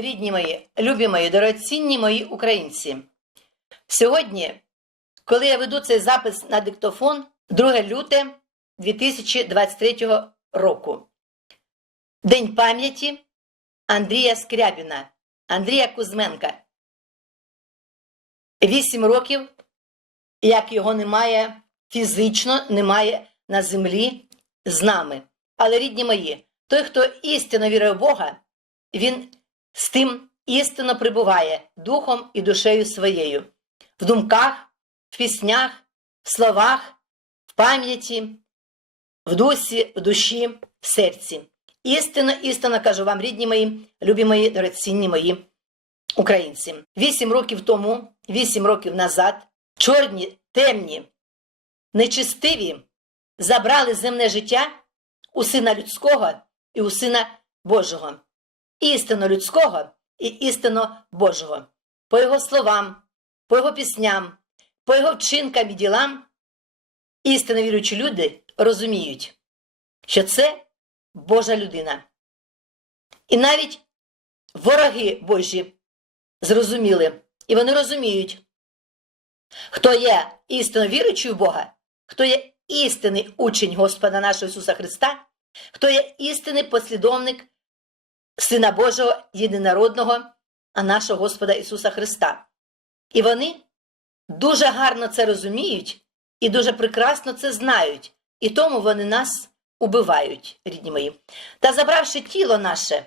рідні мої, любі мої, дорогоцінні мої українці. Сьогодні, коли я веду цей запис на диктофон, 2 люте 2023 року, День пам'яті Андрія Скрябіна, Андрія Кузьменка. Вісім років, як його немає фізично, немає на землі з нами. Але, рідні мої, той, хто істинно вірує в Бога, він з тим істинно прибуває духом і душею своєю, в думках, в піснях, в словах, в пам'яті, в дусі, в душі, в серці. Істинно, істинно кажу вам, рідні мої, любі мої, дорогоцінні мої українці. Вісім років тому, вісім років назад, чорні, темні, нечистиві забрали земне життя у сина людського і у сина Божого істинно людського і істинно Божого. По його словам, по його пісням, по його вчинкам і ділам, істинно віруючі люди розуміють, що це Божа людина. І навіть вороги Божі зрозуміли, і вони розуміють, хто є істинно віруючий в Бога, хто є істинний учень Господа нашого Ісуса Христа, хто є істинний послідовник Сина Божого єдинородного, а нашого Господа Ісуса Христа. І вони дуже гарно це розуміють і дуже прекрасно це знають, і тому вони нас убивають, рідні мої. Та забравши тіло наше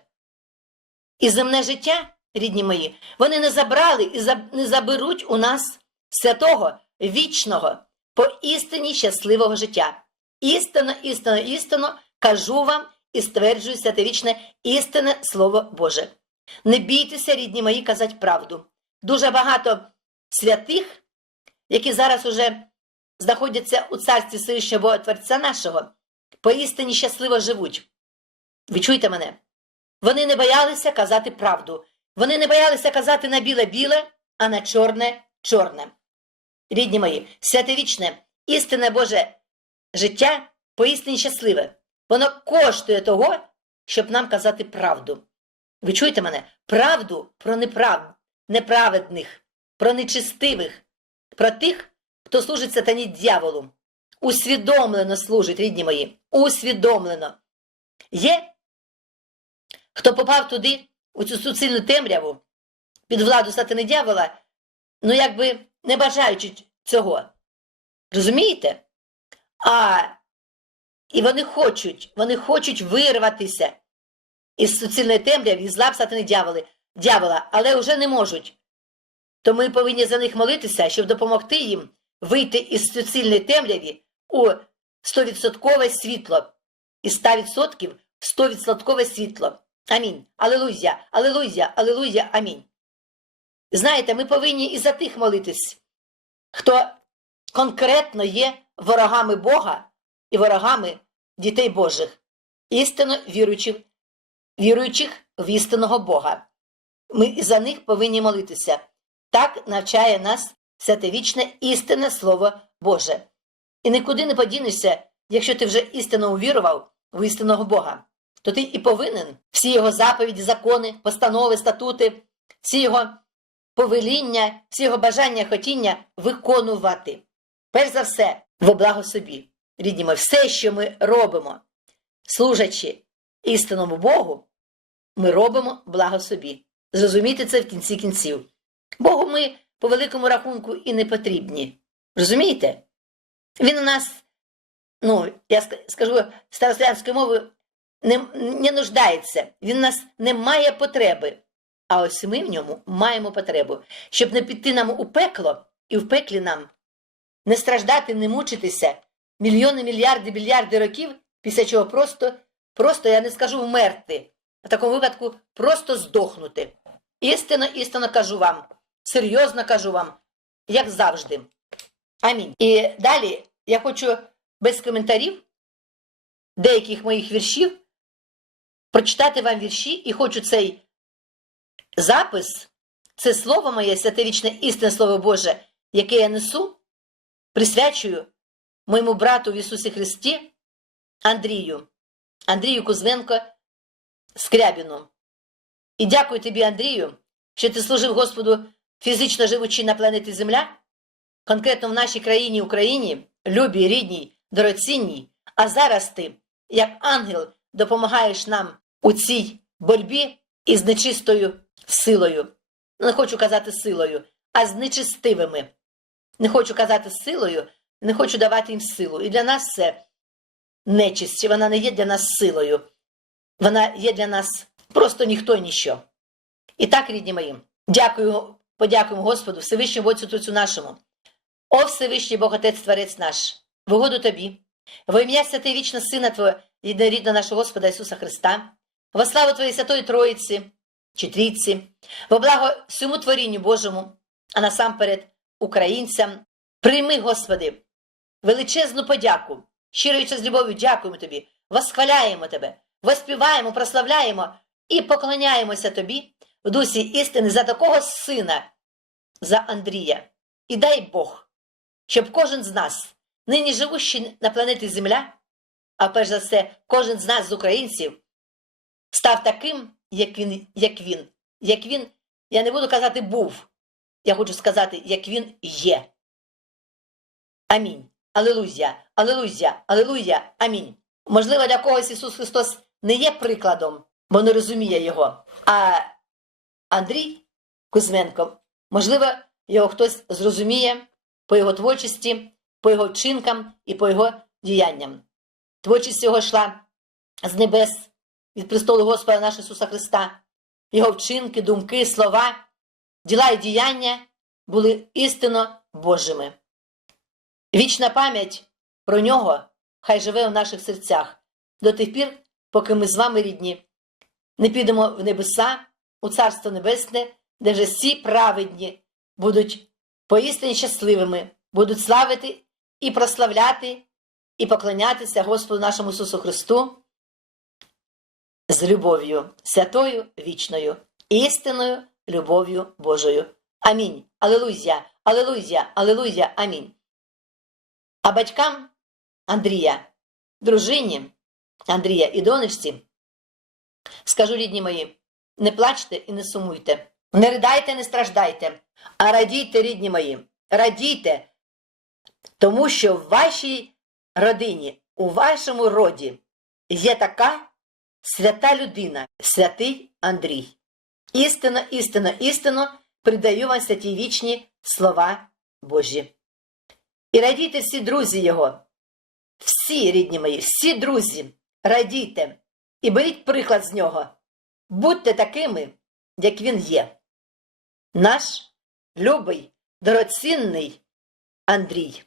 і земне життя, рідні мої, вони не забрали і не заберуть у нас святого, вічного, по істині щасливого життя. Істинно, істинно, істинно кажу вам і стверджую святовічне істинне Слово Боже. Не бійтеся, рідні мої, казати правду. Дуже багато святих, які зараз уже знаходяться у царстві Всевишнього Творця нашого, поістині щасливо живуть. Ви чуєте мене? Вони не боялися казати правду. Вони не боялися казати на біле-біле, а на чорне-чорне. Рідні мої, святовічне, істинне Боже життя поістині щасливе. Воно коштує того, щоб нам казати правду. Ви чуєте мене? Правду про неправ... неправедних, про нечистивих, про тих, хто служить сатані дьяволу. Усвідомлено служить, рідні мої, усвідомлено. Є, хто попав туди, у цю суцільну темряву, під владу сатани дьявола, ну якби не бажаючи цього. Розумієте? А і вони хочуть, вони хочуть вирватися із суцільної темряви, із лап сатани дьяволи, дьявола, але вже не можуть. То ми повинні за них молитися, щоб допомогти їм вийти із суцільної темряві у 100% світло. Із 100% в 100% світло. Амінь. Алелуя, алелуя, алелуя, амінь. Знаєте, ми повинні і за тих молитись, хто конкретно є ворогами Бога і ворогами дітей Божих, істинно віруючих, віруючих в істинного Бога. Ми за них повинні молитися. Так навчає нас святовічне істинне Слово Боже. І нікуди не подінешся, якщо ти вже істинно увірував в істинного Бога, то ти і повинен всі його заповіді, закони, постанови, статути, всі його повеління, всі його бажання, хотіння виконувати. Перш за все, во благо собі рідні мої, все, що ми робимо, служачи істинному Богу, ми робимо благо собі. Зрозумійте це в кінці кінців. Богу ми по великому рахунку і не потрібні. Розумієте? Він у нас, ну, я скажу старослянською мовою, не, не нуждається, він у нас не має потреби. А ось ми в ньому маємо потребу, щоб не піти нам у пекло і в пеклі нам не страждати, не мучитися, мільйони, мільярди, мільярди років, після чого просто, просто я не скажу вмерти, в такому випадку просто здохнути. Істинно, істинно кажу вам, серйозно кажу вам, як завжди. Амінь. І далі я хочу без коментарів деяких моїх віршів прочитати вам вірші і хочу цей запис, це слово моє, святовічне істинне Слово Боже, яке я несу, присвячую моєму брату в Ісусі Христі Андрію, Андрію Кузьменко Скрябіну. І дякую тобі, Андрію, що ти служив Господу фізично живучи на планеті Земля, конкретно в нашій країні Україні, любій, рідній, дорогоцінній, а зараз ти, як ангел, допомагаєш нам у цій боротьбі із нечистою силою. Не хочу казати силою, а з нечистивими. Не хочу казати силою, не хочу давати їм силу. І для нас це нечисть, вона не є для нас силою. Вона є для нас просто ніхто і ніщо. І так, рідні мої, дякую, подякуємо Господу, Всевишньому Отцю Труцю нашому. О Всевишній Бог Отець Творець наш, в угоду тобі, во ім'я святий вічно Сина Твого, єдинорідного нашого Господа Ісуса Христа, во славу Твоєї Святої Троїці, чи Трійці, во благо всьому творінню Божому, а насамперед українцям, прийми, Господи, величезну подяку, щиро і з любов'ю дякуємо Тобі, восхваляємо Тебе, воспіваємо, прославляємо і поклоняємося Тобі в дусі істини за такого сина, за Андрія. І дай Бог, щоб кожен з нас, нині живущий на планеті Земля, а перш за все, кожен з нас, з українців, став таким, як він, як він, як він, я не буду казати був, я хочу сказати, як він є. Амінь. Алелуя, алелуя, алелуя, амінь. Можливо, для когось Ісус Христос не є прикладом, бо не розуміє його. А Андрій Кузьменко, можливо, його хтось зрозуміє по його творчості, по його вчинкам і по його діянням. Творчість його йшла з небес від престолу Господа нашого Ісуса Христа. Його вчинки, думки, слова, діла і діяння були істинно Божими. Вічна пам'ять про нього хай живе в наших серцях до тих пір, поки ми з вами рідні, не підемо в небеса, у Царство Небесне, де вже всі праведні будуть поістині щасливими, будуть славити і прославляти, і поклонятися Господу нашому Ісусу Христу з любов'ю, святою вічною, істинною любов'ю Божою. Амінь. Алелуя, алелуя, алелуя, амінь. А батькам Андрія, дружині Андрія і донечці, скажу рідні мої, не плачте і не сумуйте, не ридайте, не страждайте, а радійте, рідні мої, радійте, тому що в вашій родині, у вашому роді є така свята людина, святий Андрій. Істинно, істинно, істинно придаю вам святі вічні слова Божі. І радійте всі друзі Його, всі рідні мої, всі друзі, радійте і беріть приклад з нього. Будьте такими, як він є. Наш любий, дорогоцінний Андрій.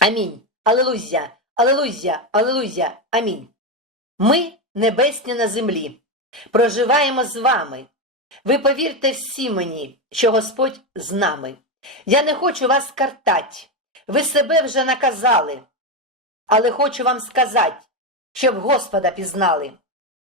Амінь. Алелуя, Алелуя, Алелуя, Амінь. Ми небесні на землі, проживаємо з вами. Ви повірте всі мені, що Господь з нами. Я не хочу вас картать, ви себе вже наказали, але хочу вам сказати, щоб Господа пізнали.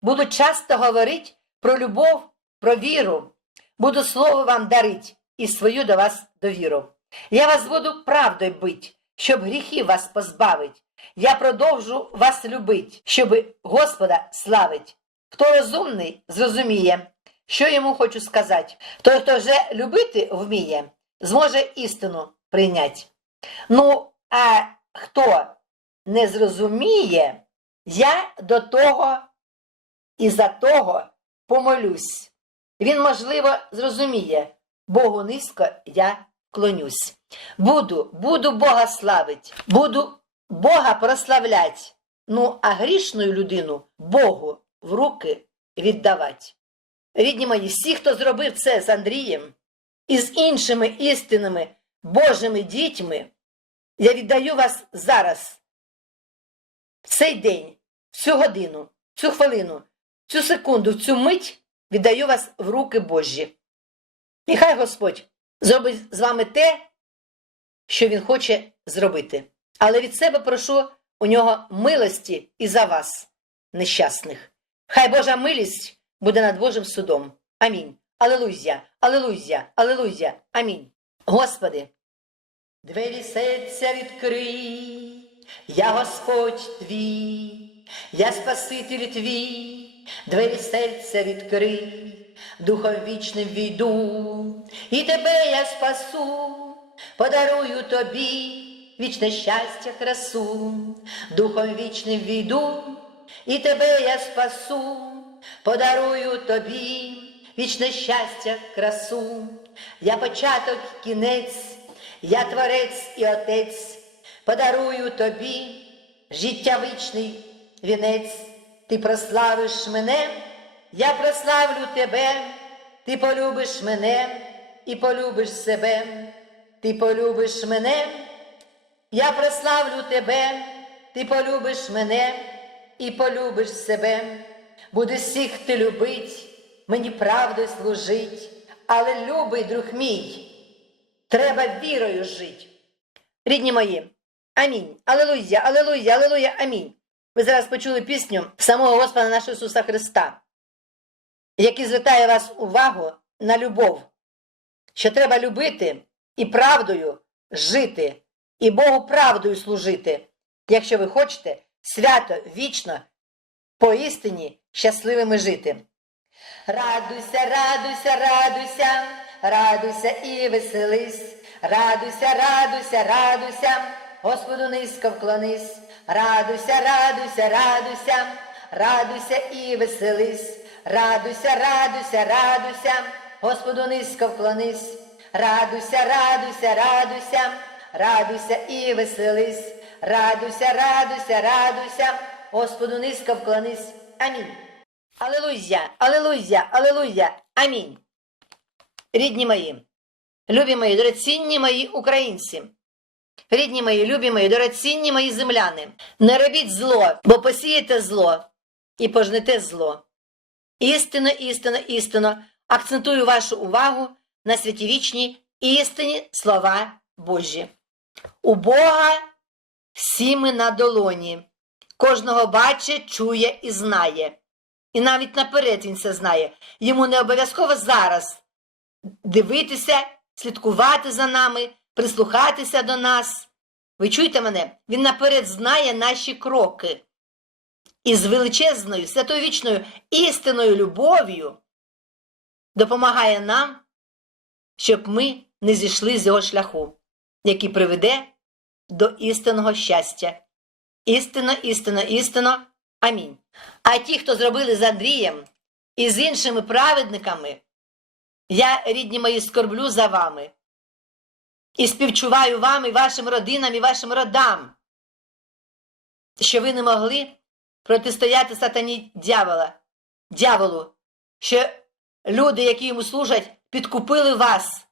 Буду часто говорити про любов, про віру, буду слово вам дарить і свою до вас довіру. Я вас буду правдою бить, щоб гріхи вас позбавить. Я продовжу вас любить, щоб Господа славить. Хто розумний, зрозуміє, що йому хочу сказати. Той, хто вже любити вміє, зможе істину прийняти. Ну, а хто не зрозуміє, я до того і за того помолюсь. Він, можливо, зрозуміє, Богу низько я клонюсь. Буду, буду Бога славить, буду Бога прославлять. Ну, а грішну людину Богу в руки віддавати. Рідні мої, всі, хто зробив це з Андрієм і з іншими істинними Божими дітьми, я віддаю вас зараз, в цей день, в цю годину, в цю хвилину, в цю секунду, в цю мить віддаю вас в руки Божі. Нехай Господь зробить з вами те, що Він хоче зробити. Але від себе прошу у нього милості і за вас, нещасних. Хай Божа милість буде над Божим судом. Амінь. Алелуя, Алелуя, Алелуя, Амінь. Господи, двері серця відкрий, я Господь твій, я Спаситель твій, двері серця відкрий, духом вічним війду, і тебе я спасу, подарую тобі вічне щастя, красу, духом вічним війду, і тебе я спасу, подарую тобі вічне щастя, красу, я початок, кінець, я творець і отець, подарую тобі життя вічний вінець, ти прославиш мене, я прославлю тебе, ти полюбиш мене і полюбиш себе, ти полюбиш мене, я прославлю тебе, ти полюбиш мене і полюбиш себе, будеш всіх ти любить, мені правдою служить, але любий друг мій, треба вірою жить. Рідні мої, амінь. Алелуя, алелуя, алелуя, амінь. Ви зараз почули пісню самого Господа нашого Ісуса Христа, який звертає вас увагу на любов, що треба любити і правдою жити, і Богу правдою служити, якщо ви хочете свято, вічно, поістині щасливими жити. Радуйся, радуйся, радуйся, радуйся і веселись, радуйся, радуйся, радуйся, Господу низько вклонись, радуйся, радуйся, радуйся, радуйся і веселись, радуйся, радуйся, радуйся, Господу низько вклонись, радуйся, радуйся, радуйся, радуйся і веселись, радуйся, радуйся, радуйся, Господу низько вклонись. Амінь. Алелуя, алелуя, алелуя, амінь. Рідні мої, любі мої, дорогоцінні мої українці, рідні мої, любі мої, дорогоцінні мої земляни, не робіть зло, бо посієте зло і пожнете зло. Істинно, істинно, істинно акцентую вашу увагу на святівічні істинні слова Божі. У Бога всі ми на долоні, кожного бачить, чує і знає. І навіть наперед він це знає. Йому не обов'язково зараз дивитися, слідкувати за нами, прислухатися до нас. Ви чуєте мене? Він наперед знає наші кроки. І з величезною, святовічною істинною любов'ю допомагає нам, щоб ми не зійшли з його шляху, який приведе до істинного щастя. Істинно, істинно, істинно. Амінь. А ті, хто зробили з Андрієм і з іншими праведниками, я, рідні мої, скорблю за вами і співчуваю вам і вашим родинам і вашим родам, що ви не могли протистояти сатані дьявола, дьяволу, що люди, які йому служать, підкупили вас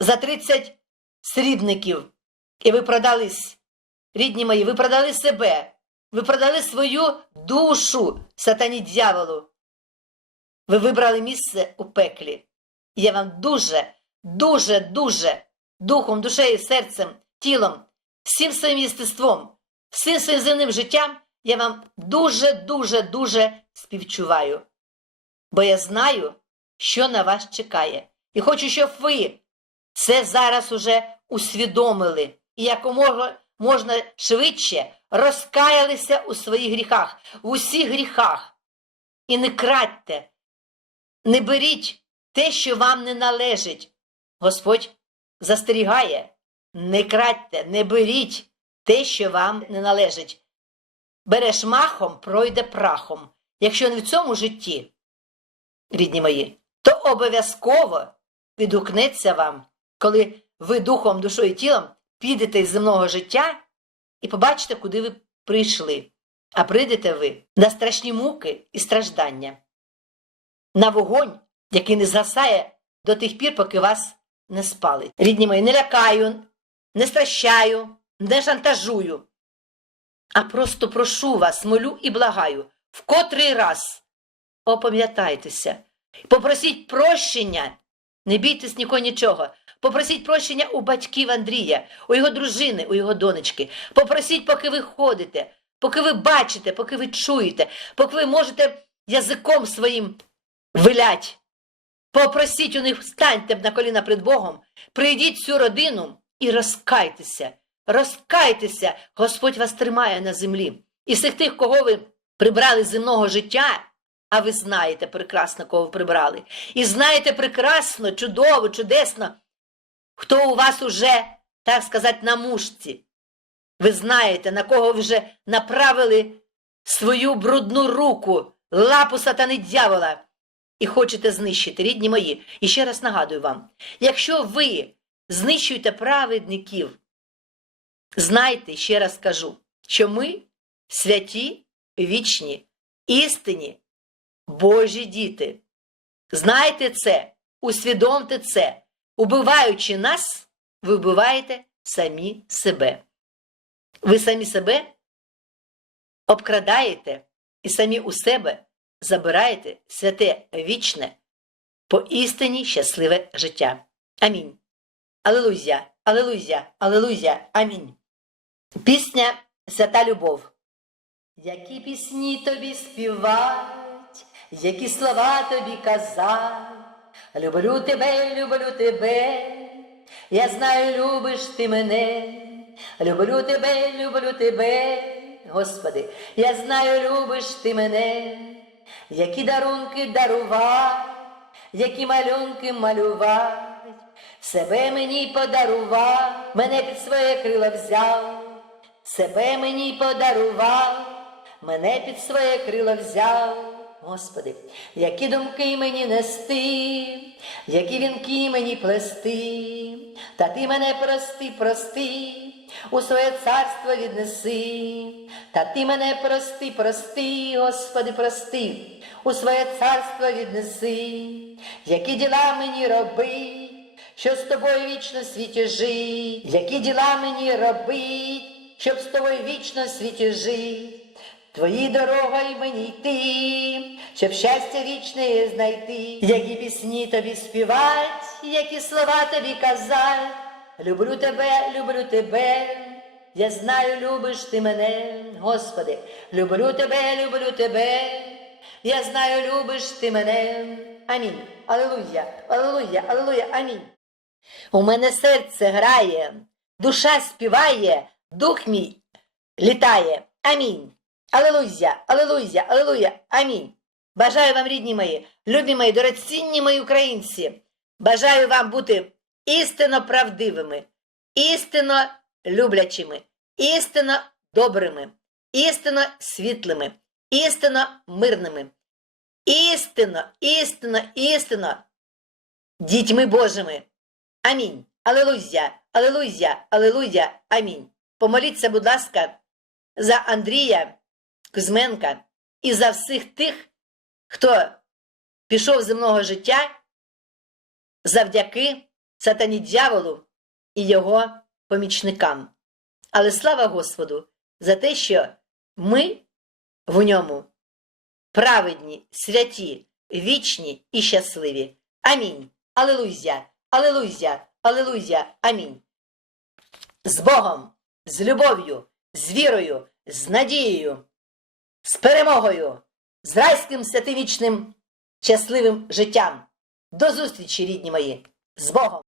за 30 срібників, і ви продались. Рідні мої, ви продали себе. Ви продали свою душу сатані дьяволу. Ви вибрали місце у пеклі. І я вам дуже, дуже, дуже духом, душею, серцем, тілом, всім своїм єстеством, всім своїм земним життям я вам дуже, дуже, дуже співчуваю. Бо я знаю, що на вас чекає. І хочу, щоб ви це зараз уже усвідомили і якомога можна швидше розкаялися у своїх гріхах, в усіх гріхах. І не крадьте, не беріть те, що вам не належить. Господь застерігає, не крадьте, не беріть те, що вам не належить. Береш махом, пройде прахом. Якщо не в цьому житті, рідні мої, то обов'язково відгукнеться вам, коли ви духом, душою і тілом підете із земного життя і побачите, куди ви прийшли. А прийдете ви на страшні муки і страждання, на вогонь, який не згасає до тих пір, поки вас не спалить. Рідні мої, не лякаю, не стращаю, не шантажую, а просто прошу вас, молю і благаю, в котрий раз опам'ятайтеся, попросіть прощення, не бійтесь нікого нічого. Попросіть прощення у батьків Андрія, у його дружини, у його донечки. Попросіть, поки ви ходите, поки ви бачите, поки ви чуєте, поки ви можете язиком своїм вилять. Попросіть у них, станьте на коліна перед Богом, прийдіть всю родину і розкайтеся. Розкайтеся, Господь вас тримає на землі. І з тих, кого ви прибрали земного життя, А ви знаєте прекрасно, кого ви прибрали. І знаєте прекрасно, чудово, чудесно, хто у вас уже, так сказати, на мушці. Ви знаєте, на кого вже направили свою брудну руку, лапу сатани дьявола, і хочете знищити, рідні мої. І ще раз нагадую вам: якщо ви знищуєте праведників, знайте, ще раз кажу, що ми святі, вічні, істинні, Божі діти. Знайте це, усвідомте це. Убиваючи нас, ви вбиваєте самі себе. Ви самі себе обкрадаєте і самі у себе забираєте святе вічне, поістині щасливе життя. Амінь. Алелуя, алелуя, алелуя, амінь. Пісня Свята Любов. Які пісні тобі співать, які слова тобі казать. Люблю тебе, люблю тебе, я знаю, любиш ти мене. Люблю тебе, люблю тебе, Господи, я знаю, любиш ти мене, які дарунки дарував, які малюнки малював, себе мені подарував, мене під своє крило взяв, себе мені подарував, мене під своє крило взяв. Господи, які думки мені нести, які вінки мені плести, та ти мене прости, прости, у своє царство віднеси, та ти мене прости, прости, Господи, прости, у своє царство віднеси, які діла мені роби, що з тобою вічно в світі жить, які діла мені робить, щоб з тобою вічно світі жить. Твої дорогою мені йти, щоб щастя вічне знайти, які пісні тобі співать, які слова тобі казать. Люблю тебе, люблю тебе, я знаю, любиш ти мене, Господи, люблю тебе, люблю тебе, я знаю, любиш ти мене. Амінь. Аллилуйя, аллилуйя, аллилуйя, амінь. У мене серце грає, душа співає, дух мій літає. Амінь. Алелуя, алелуя, алелуя, амінь. Бажаю вам, рідні мої, любі мої, дорогоцінні мої українці. Бажаю вам бути істинно правдивими, істинно люблячими, істинно добрими, істинно світлими, істинно мирними, істинно, істинно, істинно дітьми Божими. Амінь. Алелуя, алелуя, алелуя, амінь. Помоліться, будь ласка, за Андрія. Кузьменка і за всіх тих, хто пішов земного життя завдяки сатані дьяволу і його помічникам. Але слава Господу за те, що ми в ньому праведні, святі, вічні і щасливі. Амінь. Алелуя, алелуя, алелуя, амінь. З Богом, з любов'ю, з вірою, з надією з перемогою, з райським святивічним щасливим життям. До зустрічі, рідні мої, з Богом!